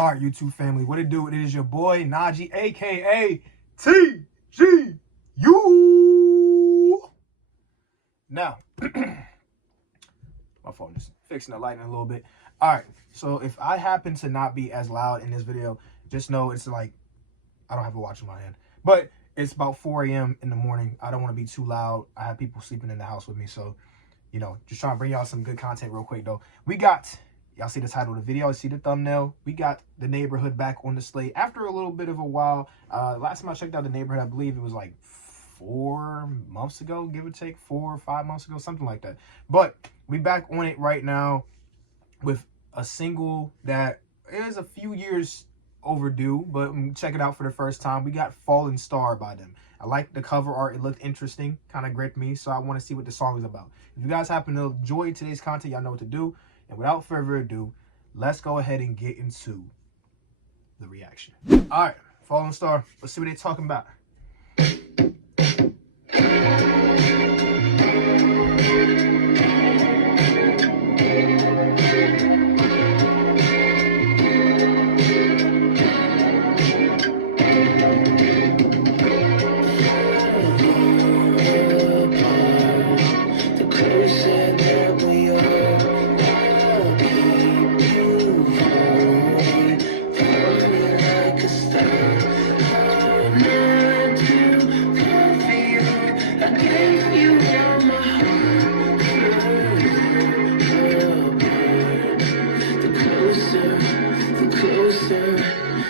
All right, YouTube family, what it do? It is your boy Najee, aka TGU. Now, my phone is fixing the lighting a little bit. All right, so if I happen to not be as loud in this video, just know it's like I don't have a watch in my hand, but it's about 4 a.m. in the morning. I don't want to be too loud. I have people sleeping in the house with me, so just trying to bring y'all some good content real quick though. We got, y'all see the title of the video, see the thumbnail. We got The Neighborhood back on the slate after a little bit of a while. Last time I checked out The Neighborhood, I believe it was like 4 months ago, give or take, 4 or 5 months ago, something like that. But we back on it right now with a single that is a few years overdue, but check it out for the first time. We got Fallen Star by them. I like the cover art. It looked interesting, kind of gripped me, so I want to see what the song is about. If you guys happen to enjoy today's content, y'all know what to do. And without further ado, let's go ahead and get into the reaction. All right, Fallen Star, let's see what they're talking about.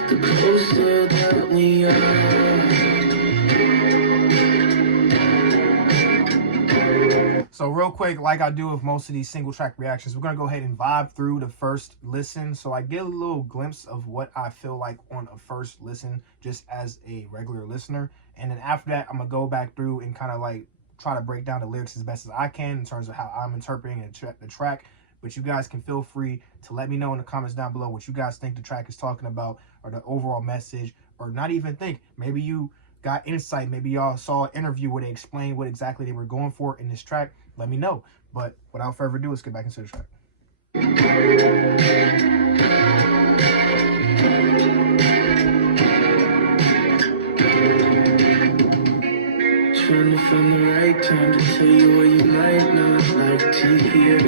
The closer that we are. So real quick, like I do with most of these single track reactions, we're going to go ahead and vibe through the first listen. So I get a little glimpse of what I feel like on a first listen, just as a regular listener. And then after that, I'm going to go back through and kind of like try to break down the lyrics as best as I can in terms of how I'm interpreting the track. But you guys can feel free to let me know in the comments down below what you guys think the track is talking about, or the overall message, or not even think. Maybe you got insight. Maybe y'all saw an interview where they explained what exactly they were going for in this track. Let me know. But without further ado, let's get back into the track. Trying to find the right time to tell you what you might not like to hear.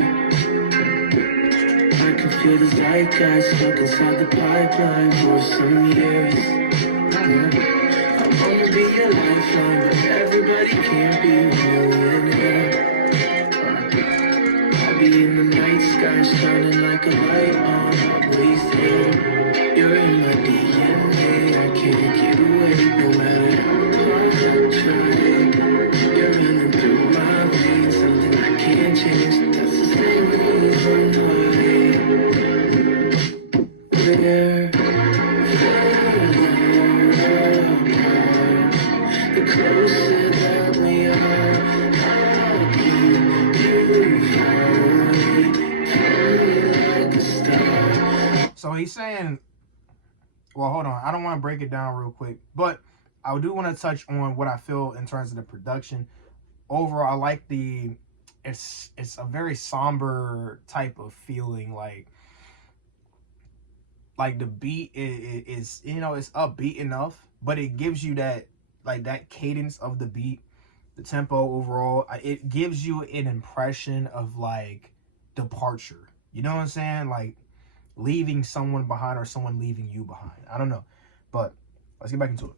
I can feel the zeitgeist stuck inside the pipeline for some years. I wanna be your lifeline, but everybody can't be a millionaire. I'll be in the night sky shining like a light on Broadway's hill. You're in my DNA, I can't get away no matter how hard I try. You're running through my veins, something I can't change. That's the same reason why we're the closer that we are. I'll keep you like a star. So he's saying, well, hold on, I don't want to break it down real quick, but I do want to touch on what I feel in terms of the production. Overall, I like it's a very somber type of feeling. Like the beat is it's upbeat enough, but it gives you that cadence of the beat, the tempo overall. It gives you an impression of like departure. You know what I'm saying? Like leaving someone behind or someone leaving you behind. I don't know, but let's get back into it.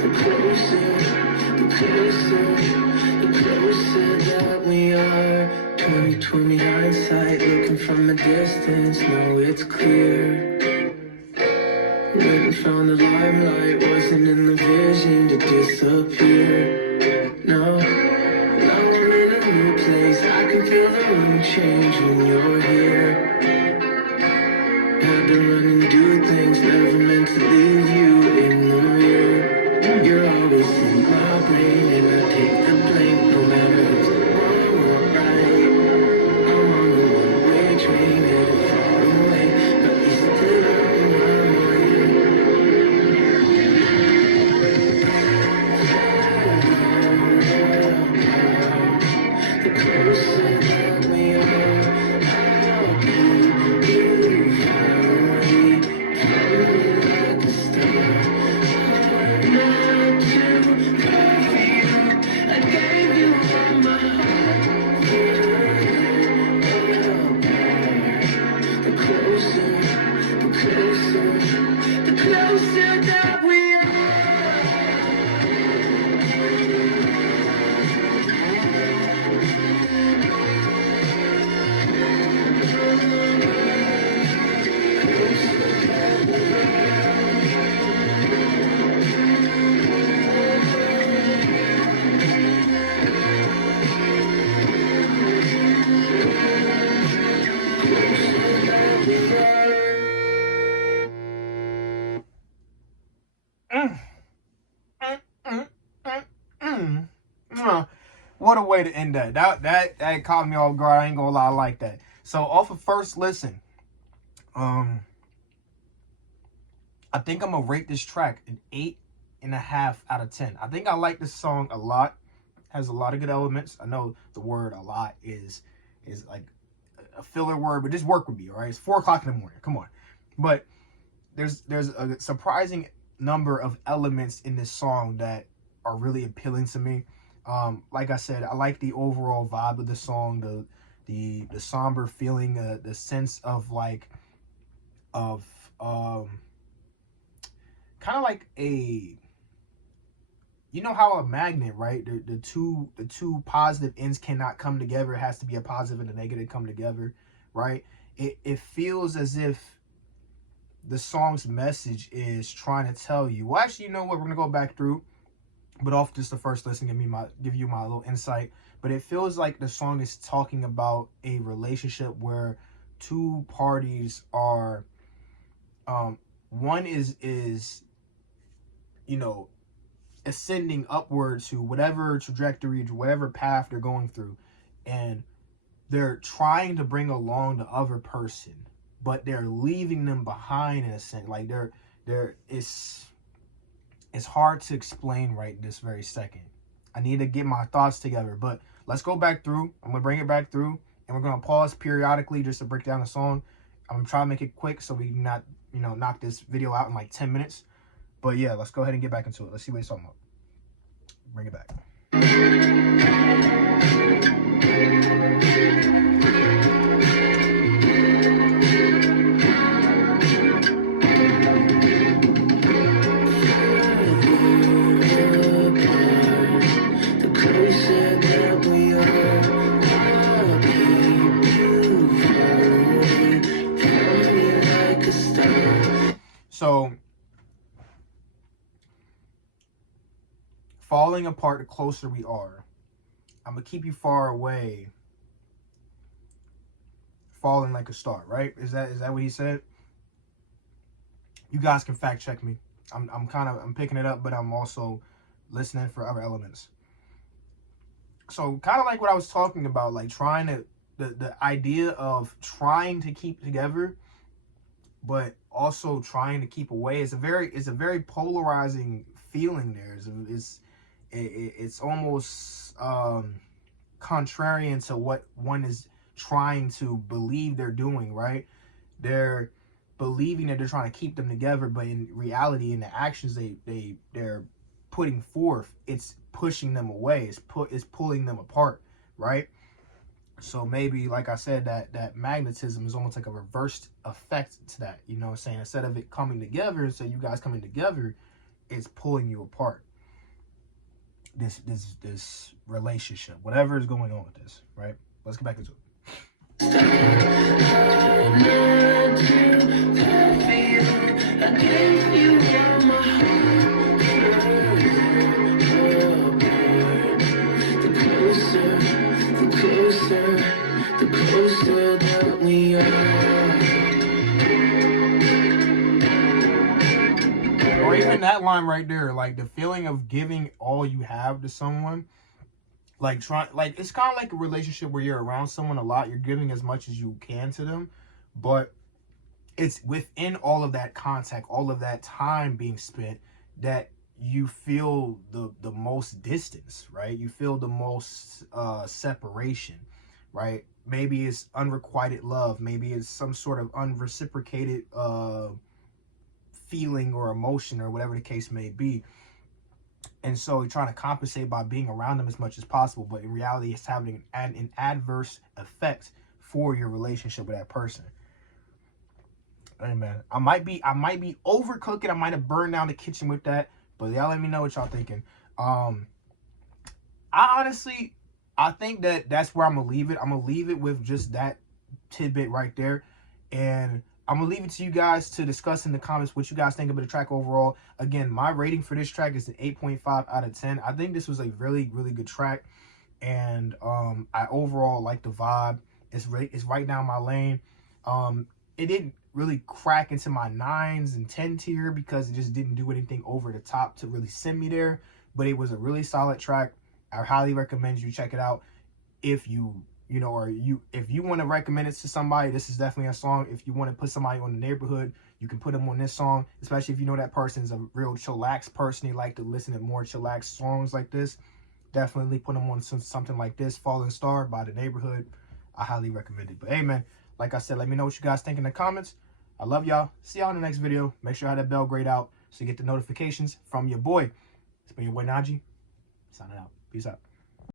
The closer that we are. 20/20 hindsight, looking from a distance, no, it's clear. Went and found the limelight, wasn't in the vision to disappear. No, now I'm in a new place, I can feel the room change when you're here. Had to run and do things, never meant to leave you in the rear. You're always in my brain, and I take the blame, no matter who's wrong or right. I'm on a one-way train, headed far away, but you're still on my mind. what a way to end that. That caught me off guard. I ain't gonna lie, I like that. So off of first listen, I think I'm gonna rate this track an 8.5 out of 10. I think I like this song a lot. Has a lot of good elements. I know the word "a lot" is like a filler word, but just work with me, all right? It's 4 o'clock in the morning. Come on. But there's a surprising number of elements in this song that are really appealing to me. Like I said, I like the overall vibe of the song, the somber feeling, the sense of like of kind of like a, you know how a magnet, right? The two positive ends cannot come together. It has to be a positive and a negative come together, right? It feels as if the song's message is trying to tell you. Well, actually, you know what? We're gonna go back through, but off just the first listen, give you my little insight. But it feels like the song is talking about a relationship where two parties are, one is you know, ascending upward to whatever trajectory, to whatever path they're going through, and they're trying to bring along the other person, but they're leaving them behind in a sense. Like it's hard to explain right this very second. I need to get my thoughts together, but let's go back through. I'm gonna bring it back through, and we're gonna pause periodically just to break down the song. I'm gonna try to make it quick so we can not, knock this video out in like 10 minutes. But yeah, let's go ahead and get back into it. Let's see what he's talking about. Bring it back. So, falling apart the closer we are. I'm gonna keep you far away. Falling like a star, right? Is that what he said? You guys can fact check me. I'm picking it up, but I'm also listening for other elements. So kind of like what I was talking about, like trying to the idea of trying to keep together, but also trying to keep away is a very polarizing feeling there. It's almost contrarian to what one is trying to believe they're doing, right? They're believing that they're trying to keep them together, but in reality, in the actions they're putting forth, it's pushing them away. It's pulling them apart, right? So maybe, like I said, that magnetism is almost like a reversed effect to that. You know what I'm saying? Instead of it coming together, so you guys coming together, it's pulling you apart. This relationship, whatever is going on with this, right? Let's get back into it. The closer that we are. Or even that line right there, like the feeling of giving all you have to someone, like it's kind of like a relationship where you're around someone a lot, you're giving as much as you can to them, but it's within all of that contact, all of that time being spent, that you feel the most distance, right? You feel the most separation, right? Maybe it's unrequited love, maybe it's some sort of unreciprocated feeling or emotion or whatever the case may be. And so you're trying to compensate by being around them as much as possible, but in reality it's having an adverse effect for your relationship with that person. Hey man, I might be overcooking. I might have burned down the kitchen with that, but y'all let me know what y'all thinking. I honestly, I think that's where I'm gonna leave it. I'm gonna leave it with just that tidbit right there, and I'm gonna leave it to you guys to discuss in the comments what you guys think about the track overall. Again, my rating for this track is an 8.5 out of 10. I think this was a really, really good track, and I overall like the vibe. It's right down my lane. It didn't really crack into my 9s and 10 tier because it just didn't do anything over the top to really send me there, but it was a really solid track. I highly recommend you check it out. If you know, or if you want to recommend it to somebody, this is definitely a song. If you want to put somebody on the neighborhood, you can put them on this song, especially if you know that person's a real chillax person. They like to listen to more chillax songs like this. Definitely put them on something like this, Falling Star by The Neighborhood. I highly recommend it. But hey, man, like I said, let me know what you guys think in the comments. I love y'all. See y'all in the next video. Make sure I have that bell grayed out so you get the notifications from your boy. It's been your boy Najee. Signing out. Peace out.